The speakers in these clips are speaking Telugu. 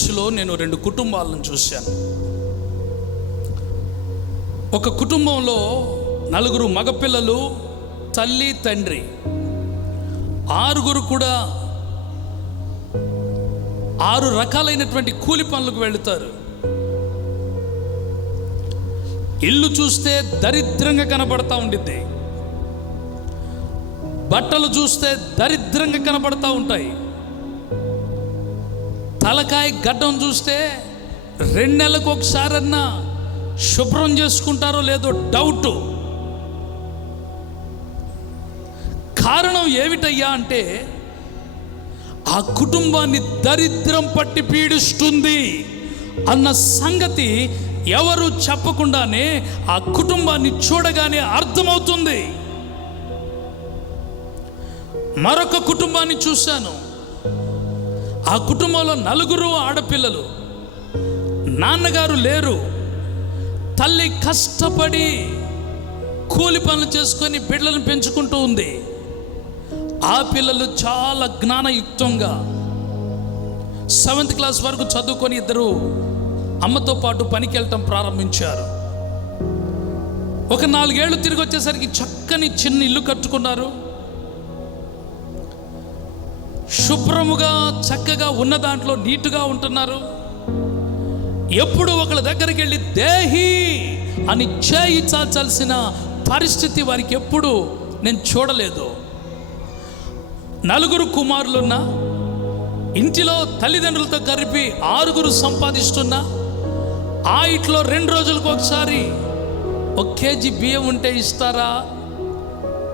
వయసులో నేను రెండు కుటుంబాలను చూశాను. ఒక కుటుంబంలో నలుగురు మగపిల్లలు తల్లి తండ్రి. ఆరుగురు కూడా ఆరు రకాలైనటువంటి కూలి పనులకు వెళుతారు. ఇల్లు చూస్తే దరిద్రంగా కనబడతా ఉండిద్ది. బట్టలు చూస్తే దరిద్రంగా కనబడతా ఉంటాయి. తలకాయ గడ్డం చూస్తే రెండు నెలలకు ఒకసారన్నా శుభ్రం చేసుకుంటారో లేదో డౌట్ కారణం ఏమిటయ్యా అంటే ఆ కుటుంబాన్ని దరిద్రం పట్టి పీడిస్తుంది అన్న సంగతి ఎవరు చెప్పకుండానే ఆ కుటుంబాన్ని చూడగానే అర్థమవుతుంది. మరొక కుటుంబాన్ని చూశాను. ఆ కుటుంబంలో నలుగురు ఆడపిల్లలు. నాన్నగారు లేరు. తల్లి కష్టపడి కూలి పనులు చేసుకొని బిడ్డలను పెంచుకుంటూ ఉంది. ఆ పిల్లలు చాలా జ్ఞానయుక్తంగా సెవెంత్ క్లాస్ వరకు చదువుకొని ఇద్దరు అమ్మతో పాటు పనికి వెళ్ళటం ప్రారంభించారు. ఒక నాలుగేళ్ళు తిరిగి వచ్చేసరికి చక్కని చిన్న ఇల్లు కట్టుకున్నారు. శుభ్రముగా చక్కగా ఉన్న దాంట్లో నీటుగా ఉంటున్నారు. ఎప్పుడు ఒకళ్ళ దగ్గరికి వెళ్ళి దేహి అని చేయించాల్సిన పరిస్థితి వారికి ఎప్పుడు నేను చూడలేదు. నలుగురు కుమారులున్నా ఇంటిలో తల్లిదండ్రులతో కలిపి ఆరుగురు సంపాదిస్తున్నా ఆ ఇంట్లో రెండు రోజులకు ఒకసారి ఒక కేజీ బియ్యం ఉంటే ఇస్తారా?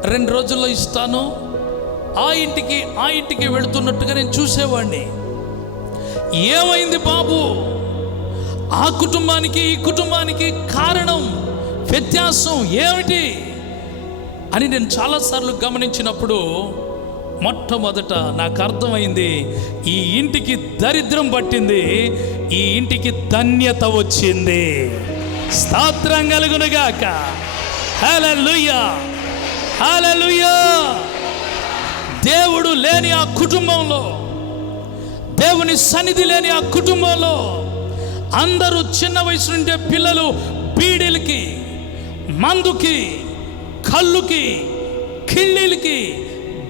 రెండు రోజుల్లో ఇస్తాను. ఆ ఇంటికి ఆ ఇంటికి వెళుతున్నట్టుగా నేను చూసేవాడిని ఏమైంది బాబు? ఆ కుటుంబానికి ఈ కుటుంబానికి కారణం వ్యత్యాసం ఏమిటి? అని నేను చాలాసార్లు గమనించినప్పుడు మొట్టమొదట నాకు అర్థమైంది ఈ ఇంటికి దరిద్రం పట్టింది ఈ ఇంటికి ధన్యత వచ్చింది. స్తోత్రం కలుగునుగాక. హల్లెలూయా. హల్లెలూయా. దేవుడు లేని ఆ కుటుంబంలో దేవుని సన్నిధి లేని ఆ కుటుంబంలో అందరూ చిన్న వయసు నుండే పిల్లలు బీడీలకి మందుకి కళ్ళుకి కిళ్ళీలకి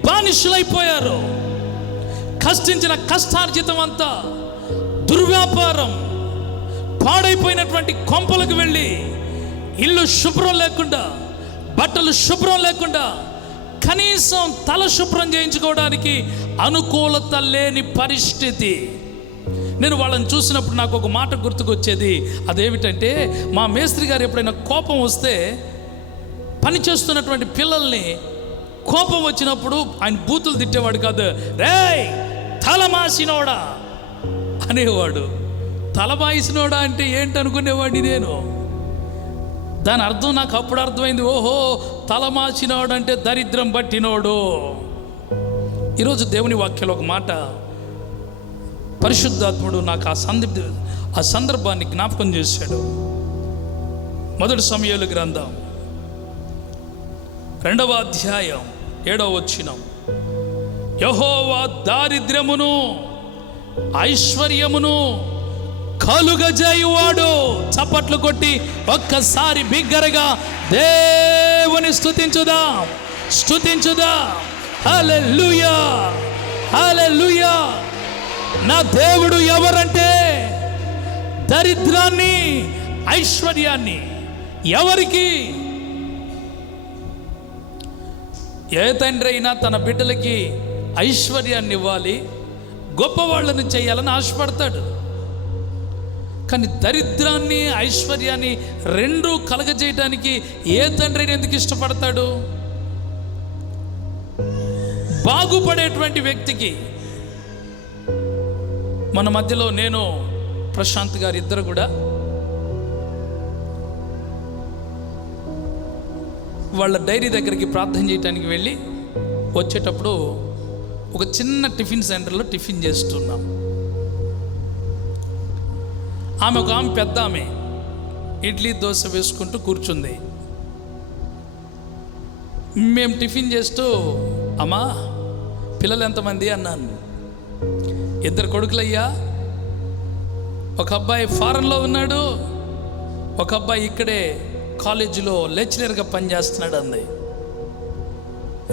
బానిసలైపోయారు. కష్టించిన కష్టార్జితం అంతా దుర్వ్యాపారం పాడైపోయినటువంటి కొంపలకు వెళ్ళి ఇల్లు శుభ్రం లేకుండా బట్టలు శుభ్రం లేకుండా కనీసం తల శుభ్రం చేయించుకోవడానికి అనుకూలత లేని పరిస్థితి. నేను వాళ్ళని చూసినప్పుడు నాకు ఒక మాట గుర్తుకొచ్చేది. అదేమిటంటే మా మేస్త్రి గారు ఎప్పుడైనా కోపం వస్తే పని చేస్తున్నటువంటి పిల్లల్ని కోపం వచ్చినప్పుడు ఆయన బూతులు తిట్టేవాడు కాదు. రేయ్ తలమాసినోడా అనేవాడు. తలమాసినోడా అంటే ఏంటనుకునేవాడిని నేను? దాని అర్థం నాకు అప్పుడు అర్థమైంది. ఓహో తలమాచినాడు అంటే దరిద్రం పట్టినోడు. ఈరోజు దేవుని వాక్యంలో ఒక మాట పరిశుద్ధాత్ముడు నాకు ఆ సందర్భ ఆ సందర్భాన్ని జ్ఞాపకం చేశాడు. మొదటి సమయాలు గ్రంథం రెండవ అధ్యాయం ఏడవ వచ్చినం యహోవా దారిద్ర్యమును ఐశ్వర్యమును కలుగజేయువాడు. చప్పట్లు కొట్టి ఒక్కసారి బిగ్గరగా దేవుని స్థుతించుదాం స్థుతించుదాం హల్లెలూయా. హల్లెలూయా. నా దేవుడు ఎవరంటే? దరిద్రాన్ని ఐశ్వర్యాన్ని ఎవరికి? ఏ తండ్రి అయినా తన బిడ్డలకి ఐశ్వర్యాన్ని ఇవ్వాలి గొప్పవాళ్ళని చేయాలని ఆశపడతాడు. కానీ దరిద్రాన్ని ఐశ్వర్యాన్ని రెండూ కలగజేయడానికి ఏ తండ్రిని ఎందుకు ఇష్టపడతాడు? బాగుపడేటువంటి వ్యక్తికి మన మధ్యలో నేను ప్రశాంత్ గారు ఇద్దరు కూడా వాళ్ళ డైరీ దగ్గరికి ప్రార్థన చేయడానికి వెళ్ళి వచ్చేటప్పుడు ఒక చిన్న టిఫిన్ సెంటర్లో టిఫిన్ చేస్తున్నాం. ఆమె ఒక ఆమె పెద్ద ఆమె. ఇడ్లీ దోశ వేసుకుంటూ కూర్చుంది. మేము టిఫిన్ చేస్తూ అమ్మా పిల్లలు ఎంతమంది? అన్నాను. ఇద్దరు కొడుకులయ్యా. ఒక అబ్బాయి ఫారెన్లో ఉన్నాడు. ఒక అబ్బాయి ఇక్కడే కాలేజీలో లెక్చరర్గా పనిచేస్తున్నాడు అంది.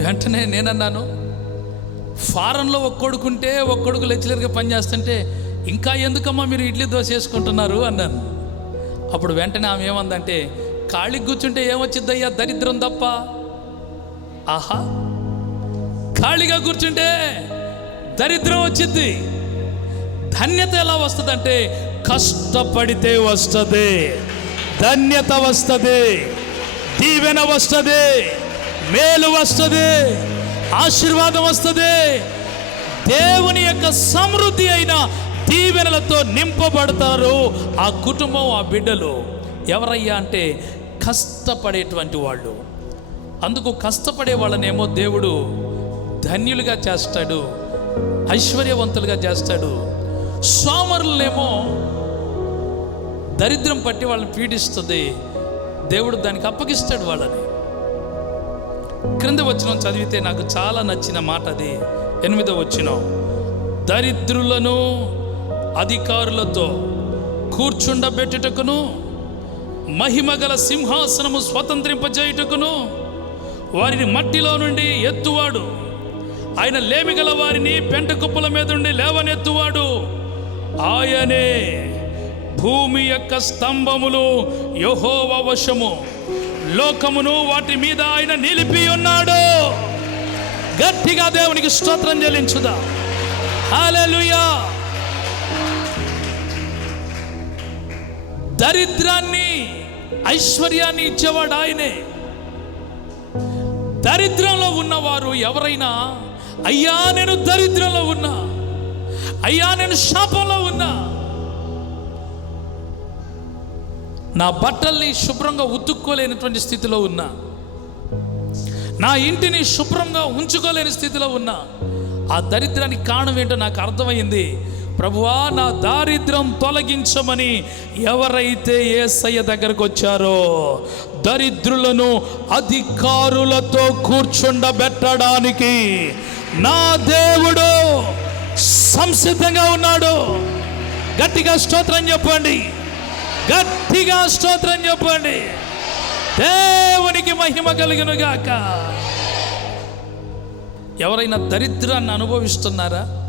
వెంటనే నేనన్నాను ఫారెన్లో ఒక కొడుకుంటే ఒక కొడుకు లెక్చరర్గా పనిచేస్తుంటే ఇంకా ఎందుకమ్మా మీరు ఇడ్లీ దోశ వేసుకుంటున్నారు అన్నాను. అప్పుడు వెంటనే ఆమె ఏమందంటే ఖాళీకి కూర్చుంటే ఏమొచ్చిద్దయ్యా దరిద్రం తప్ప? ఆహా ఖాళీగా కూర్చుంటే దరిద్రం వచ్చింది ధన్యత ఎలా వస్తుందంటే కష్టపడితే వస్తుంది ధన్యత వస్తుంది దీవెన వస్తుంది మేలు వస్తుంది ఆశీర్వాదం వస్తుంది దేవుని యొక్క సమృద్ధి అయిన దీవెనలతో నింపబడతారు ఆ కుటుంబం ఆ బిడ్డలు. ఎవరయ్యా అంటే కష్టపడేటువంటి వాళ్ళు. అందుకు కష్టపడే వాళ్ళనేమో దేవుడు ధన్యులుగా చేస్తాడు ఐశ్వర్యవంతులుగా చేస్తాడు. సోమరులనేమో దరిద్రం పట్టి వాళ్ళని పీడిస్తుంది. దేవుడు దానికి అప్పగిస్తాడు వాళ్ళని. క్రింద వచ్చిన చదివితే నాకు చాలా నచ్చిన మాట అది ఎనిమిదో వచ్చిన దరిద్రులను అధికారులతో కూర్చుండబెట్టుటకును మహిమగల సింహాసనము స్వతంత్రింపజేయుటకును వారిని మట్టిలో నుండి ఎత్తువాడు. ఆయన లేమిగల వారిని పెంట కుప్పల మీద నుండి లేవనెత్తువాడు. ఆయనే భూమి యొక్క స్తంభములు యహోవ వశము. లోకమును వాటి మీద ఆయన నిలిపి ఉన్నాడు. గట్టిగా దేవునికి స్తోత్రం చెల్లించుదా. హల్లెలూయా! దరిద్రాన్ని ఐశ్వర్యాన్ని ఇచ్చేవాడు ఆయనే. దరిద్రంలో ఉన్నవారు ఎవరైనా అయ్యా నేను దరిద్రంలో ఉన్నా అయ్యా నేను శాపంలో ఉన్నా నా బట్టల్ని శుభ్రంగా ఉతుక్కోలేనటువంటి స్థితిలో ఉన్నా నా ఇంటిని శుభ్రంగా ఉంచుకోలేని స్థితిలో ఉన్నా ఆ దరిద్రానికి కారణం ఏంటో నాకు అర్థమైంది. ప్రభువా నా దారిద్రం తొలగించమని ఎవరైతే ఏసయ్య దగ్గరకు వచ్చారో దరిద్రులను అధికారులతో కూర్చుండబెట్టడానికి నా దేవుడు సంసిద్ధంగా ఉన్నాడు. గట్టిగా స్తోత్రం చెప్పండి. గట్టిగా స్తోత్రం చెప్పండి. దేవునికి మహిమ కలుగును గాక ఎవరైనా దరిద్రాన్ని అనుభవిస్తున్నారా?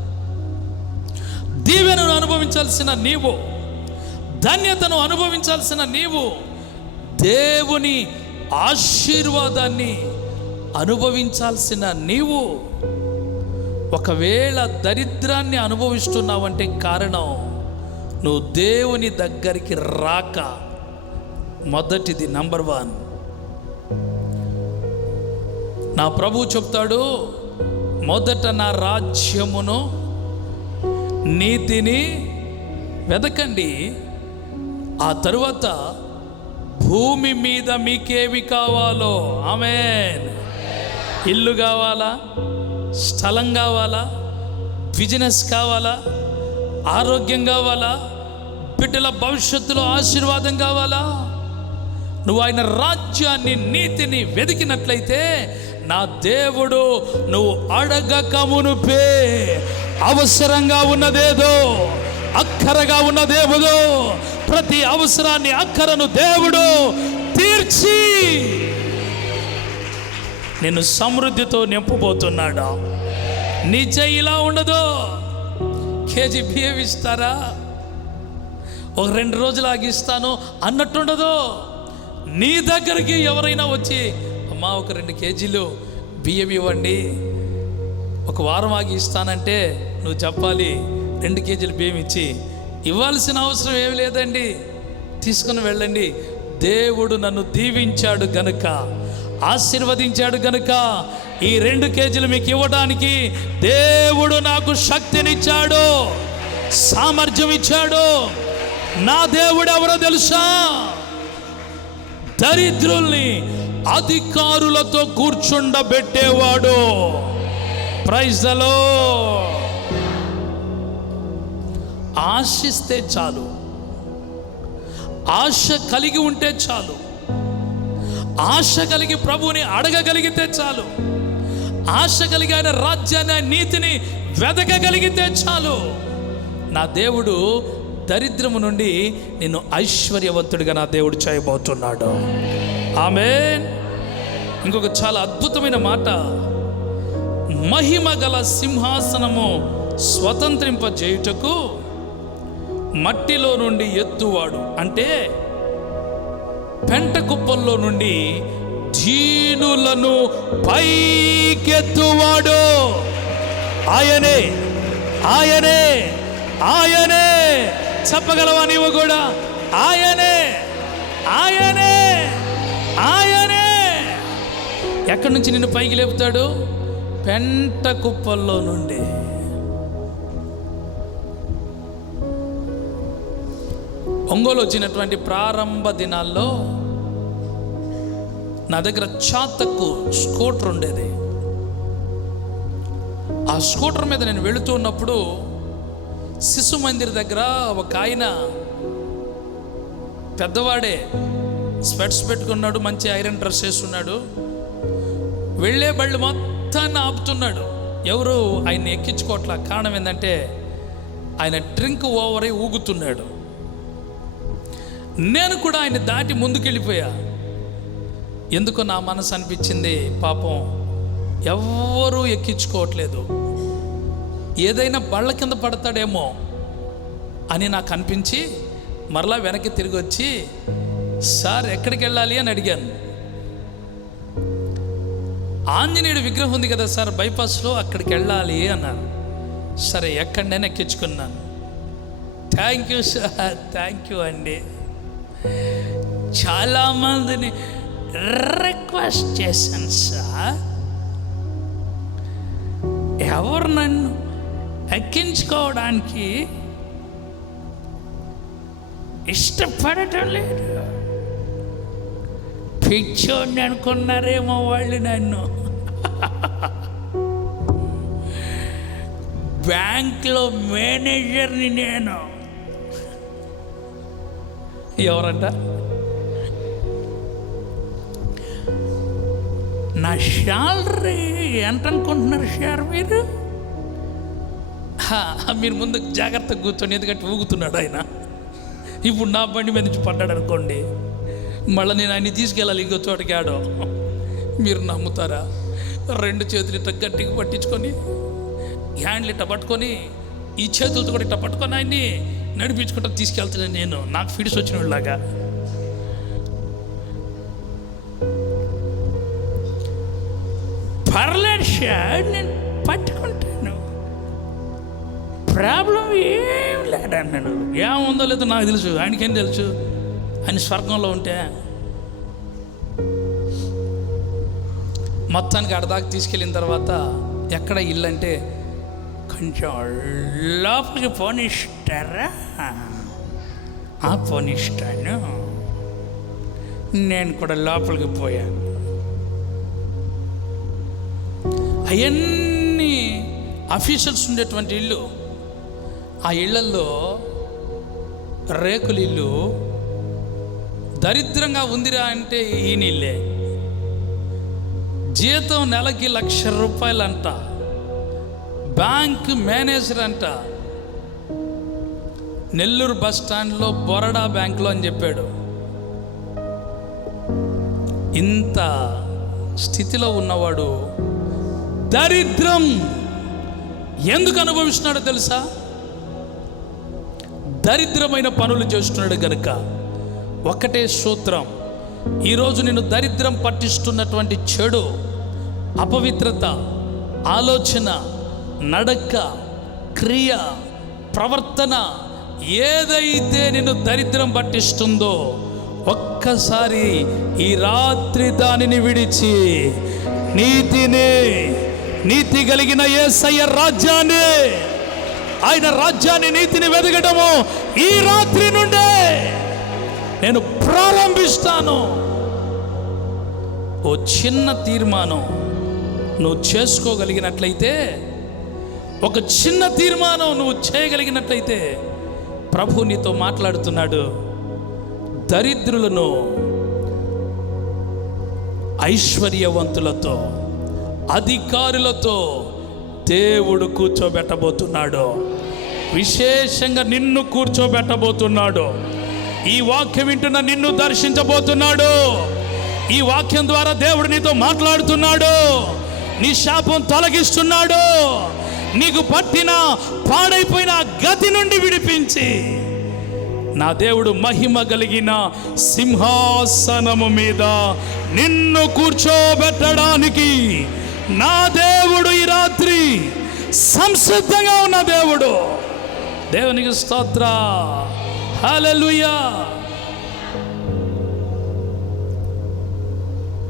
దీవెనను అనుభవించాల్సిన నీవు ధన్యతను అనుభవించాల్సిన నీవు దేవుని ఆశీర్వాదాన్ని అనుభవించాల్సిన నీవు ఒకవేళ దరిద్రాన్ని అనుభవిస్తున్నావంటే కారణం నువ్వు దేవుని దగ్గరికి రాక మొదటిది నంబర్ వన్. నా ప్రభు చెప్తాడు మొదట నా రాజ్యమును నీతిని వెదకండి. ఆ తరువాత భూమి మీద మీకేవి కావాలో ఆమె ఇల్లు కావాలా? స్థలం కావాలా? బిజినెస్ కావాలా? ఆరోగ్యం కావాలా? బిడ్డల భవిష్యత్తులో ఆశీర్వాదం కావాలా? నువ్వు ఆయన రాజ్యాన్ని నీతిని వెతికినట్లయితే నా దేవుడు నువ్వు అడగకమునుపే అవసరంగా ఉన్నదేదో అక్కరగా ఉన్నదేదో ప్రతి అవసరాన్ని అక్కరను దేవుడు తీర్చి నిన్ను సమృద్ధితో నింపబోతున్నాడు? నీ చెయ్యి ఇలా ఉండదు? కేజీ బియ్యం ఇస్తారా? ఒక రెండు రోజులు ఆగిస్తాను అన్నట్టుండదు నీ దగ్గరికి ఎవరైనా వచ్చి అమ్మా ఒక రెండు కేజీలు బియ్యం ఇవ్వండి. ఒక వారం ఆగి ఇస్తానంటే నువ్వు చెప్పాలి రెండు కేజీలు బియ్యం ఇచ్చి. ఇవ్వాల్సిన అవసరం ఏమి లేదండి. తీసుకుని వెళ్ళండి. దేవుడు నన్ను దీవించాడు గనుక ఆశీర్వదించాడు గనుక ఈ రెండు కేజీలు మీకు ఇవ్వడానికి దేవుడు నాకు శక్తినిచ్చాడు సామర్థ్యం ఇచ్చాడు. నా దేవుడు ఎవరో తెలుసా? దరిద్రుల్ని అధికారులతో కూర్చుండబెట్టేవాడు. ప్రైజ్ దలో ఆశిస్తే చాలు. ఆశ కలిగి ఉంటే చాలు. ఆశ కలిగి ప్రభువుని అడగగలిగితే చాలు. ఆశ కలిగి ఆయన రాజ్యాన్ని నీతిని వెదకగలిగితే చాలు. నా దేవుడు దరిద్రము నుండి నిన్ను ఐశ్వర్యవంతుడిగా నా దేవుడు చేయబోతున్నాడు. ఆమె ఇంకొక చాలా అద్భుతమైన మాట. మహిమ గల సింహాసనము స్వతంత్రింపజేయుటకు మట్టిలో నుండి ఎత్తువాడు. అంటే పెంట కుప్పల్లో నుండి జీనులను పైకెత్తువాడు. ఆయనే ఆయనే ఆయనే. చెప్పగలవా నీవు కూడా? ఆయనే ఆయనే ఆయనే. ఎక్కడి నుంచి నిన్ను పైకి లేపుతాడు? పెంట కుప్పల్లో నుండి. ఒంగోలు వచ్చినటువంటి ప్రారంభ దినాల్లో నా దగ్గర చాతక్కు స్కూటర్ ఉండేది. ఆ స్కూటర్ మీద నేను వెళుతూ ఉన్నప్పుడు శిశు మందిర్ దగ్గర ఒక ఆయన పెద్దవాడే స్పెట్స్ పెట్టుకున్నాడు మంచి ఐరన్ డ్రెస్ వేసుకున్నాడు వెళ్ళే బళ్ళు రక్తాన్ని ఆపుతున్నాడు. ఎవరు ఆయన ఎక్కించుకోవట్లా కారణం ఏంటంటే ఆయన డ్రింక్ ఓవరై ఊగుతున్నాడు. నేను కూడా ఆయన దాటి ముందుకెళ్ళిపోయా. ఎందుకో నా మనసు అనిపించింది పాపం ఎవ్వరూ ఎక్కించుకోవట్లేదు. ఏదైనా బళ్ళ కింద పడతాడేమో అని నాకు అనిపించి మరలా వెనక్కి తిరిగి వచ్చి సార్ ఎక్కడికి వెళ్ళాలి అని అడిగాను. ఆంజనేయుడు విగ్రహం ఉంది కదా సార్ బైపాస్లో అక్కడికి వెళ్ళాలి అన్నారు. సరే ఎక్కడైనా ఎక్కించుకున్నాను. Thank you sir thank you అండి. చాలామందిని రిక్వెస్ట్ చేశాను సార్. ఎవరు నన్ను ఎక్కించుకోవడానికి ఇష్టపడటం లేదు. పిచ్చోడిని అనుకున్నారేమో వాళ్ళు నన్ను. బ్యాంక్లో మేనేజర్ని నేను. ఎవరంట? నా శాలరీ ఎంత అనుకుంటున్నారు సార్ మీరు? హా, మీరు ముందు జాగ్రత్తగా కూర్చొని ఎందుకంటే ఊగుతున్నాడు ఆయన. ఇప్పుడు నా బండి మీద నుంచి పడ్డాడు అనుకోండి. మళ్ళీ నేను ఆయన్ని తీసుకెళ్ళాలి. ఇంకో చోటకి ఆడో. మీరు నమ్ముతారా? రెండు చేతులు ఇట్ట గట్టిగా పట్టించుకొని హ్యాండ్లు ఇట్ట పట్టుకొని ఈ చేతులతో కూడా ఇట్ట పట్టుకొని ఆయన్ని నడిపించుకుంటా తీసుకెళ్తున్నాను నేను. నాకు ఫిడిస్ వచ్చిన వాళ్ళలాగా. పర్లేదు నేను పట్టుకుంటాను. ప్రాబ్లం ఏం లేదన్నాడు. ఏముందో లేదో నాకు తెలుసు. ఆయనకేం తెలుసు? ఆయన స్వర్గంలో ఉంటే మొత్తానికి అడదాకా తీసుకెళ్ళిన తర్వాత ఎక్కడ ఇల్లు అంటే కొంచెం లోపలికి పోనిస్తారా? ఆ పోనిస్తాను. నేను కూడా లోపలికి పోయాను. అవన్నీ అఫీషియల్స్ ఉండేటువంటి ఇల్లు. ఆ ఇళ్ళల్లో రేకులు ఇల్లు దరిద్రంగా ఉందిరా అంటే ఈయన జీతం నెలకి లక్ష రూపాయలంట. బ్యాంక్ మేనేజర్ అంట. నెల్లూరు బస్ స్టాండ్లో బొరడా బ్యాంక్లో అని చెప్పాడు. ఇంత స్థితిలో ఉన్నవాడు దరిద్రం ఎందుకు అనుభవిస్తున్నాడో తెలుసా? దరిద్రమైన పనులు చేస్తున్నాడు కనుక ఒకటే సూత్రం. ఈరోజు నేను దరిద్రం పట్టిస్తున్నటువంటి చెడు అపవిత్రత ఆలోచన నడక క్రియ ప్రవర్తన ఏదైతే నేను దరిద్రం పట్టిస్తుందో ఒక్కసారి ఈ రాత్రి దానిని విడిచి నీతిని నీతి కలిగిన ఏసయ్య రాజ్యాన్ని ఆయన రాజ్యాన్ని నీతిని వెదగడము ఈ రాత్రి నుండే. నేను ప్రారంభిస్తాను. ఓ చిన్న తీర్మానం నువ్వు చేసుకోగలిగినట్లయితే ఒక చిన్న తీర్మానం నువ్వు చేయగలిగినట్లయితే ప్రభు నీతో మాట్లాడుతున్నాడు. దరిద్రులను ఐశ్వర్యవంతులతో అధికారులతో దేవుడు కూర్చోబెట్టబోతున్నాడు. విశేషంగా నిన్ను కూర్చోబెట్టబోతున్నాడు. ఈ వాక్యం వింటున్న నిన్ను దర్శించబోతున్నాడు. ఈ వాక్యం ద్వారా దేవుడు నీతో మాట్లాడుతున్నాడు. నీ శాపం తొలగిస్తున్నాడు. నీకు పట్టిన పాడైపోయిన గతి నుండి విడిపించి నా దేవుడు మహిమ కలిగిన సింహాసనము మీద నిన్ను కూర్చోబెట్టడానికి నా దేవుడు ఈ రాత్రి సంసిద్ధంగా ఉన్న దేవుడు. దేవునికి స్తోత్ర. హల్లెలూయా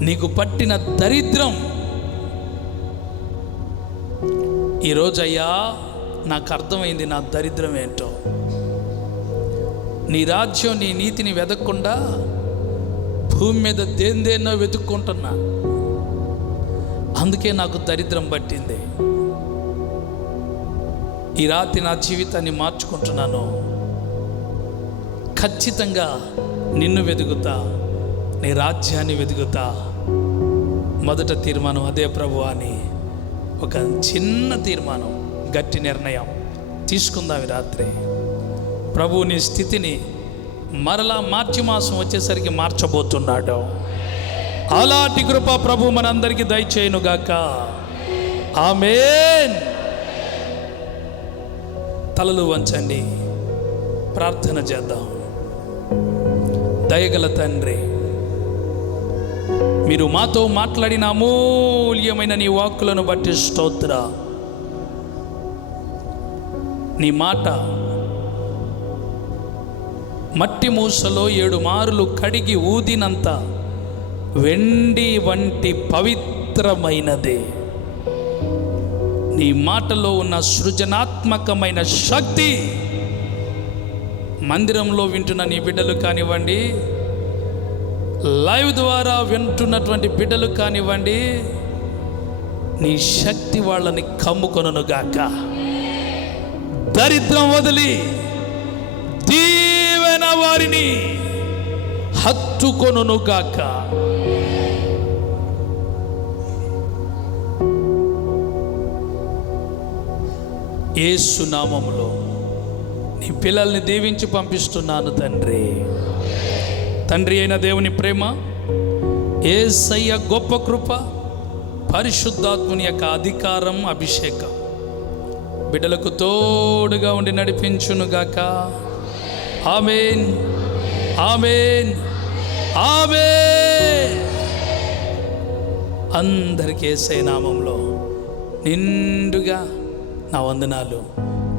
నీకు పట్టిన దరిద్రం ఈరోజు అయ్యా నాకు అర్థమైంది నా దరిద్రం ఏంటో. నీ రాజ్యం నీ నీతిని వెతకకుండా భూమి మీద దేందేనో వెతుక్కుంటున్నా. అందుకే నాకు దరిద్రం పట్టింది. ఈ రాత్రి నా జీవితాన్ని మార్చుకుంటున్నాను. ఖచ్చితంగా నిన్ను వెతుకుతా నీ రాజ్యాన్ని వెతుకుతా. మొదట తీర్మానం అదే ప్రభు అని ఒక చిన్న తీర్మానం గట్టి నిర్ణయం తీసుకుందాం రాత్రి. ప్రభు నీ స్థితిని మరలా మార్చి మాసం వచ్చేసరికి మార్చబోతున్నాడు. అలాంటి కృప ప్రభు మనందరికీ దయచేయనుగాక ఆమెన్. తలలు వంచండి. ప్రార్థన చేద్దాం. దయగల తండ్రి మీరు మాతో మాట్లాడిన అమూల్యమైన నీ వాక్కులను బట్టి స్తోత్ర. నీ మాట మట్టి మూసలో ఏడు మారులు కడిగి ఊదినంత వెండి వంటి పవిత్రమైనదే. నీ మాటలో ఉన్న సృజనాత్మకమైన శక్తి మందిరంలో వింటున్న నీ బిడ్డలు కానివ్వండి లైవ్ ద్వారా వింటున్నటువంటి బిడ్డలు కానివ్వండి నీ శక్తి వాళ్ళని కమ్ముకొననుగాక దరిద్రం వదిలి దీవెన వారిని హత్తుకొనును గాక. యేసు నీ పిల్లల్ని దీవించి పంపిస్తున్నాను తండ్రి. తండ్రి అయిన దేవుని ప్రేమ ఏసయ్య గొప్ప కృప పరిశుద్ధాత్ముని యొక్క అధికారం అభిషేకం. బిడ్డలకు తోడుగా ఉండి నడిపించునుగాక. ఆమెన్. ఆమెన్. ఆమె అందరికీ ఏసై నామంలో నిండుగా నా వందనాలు.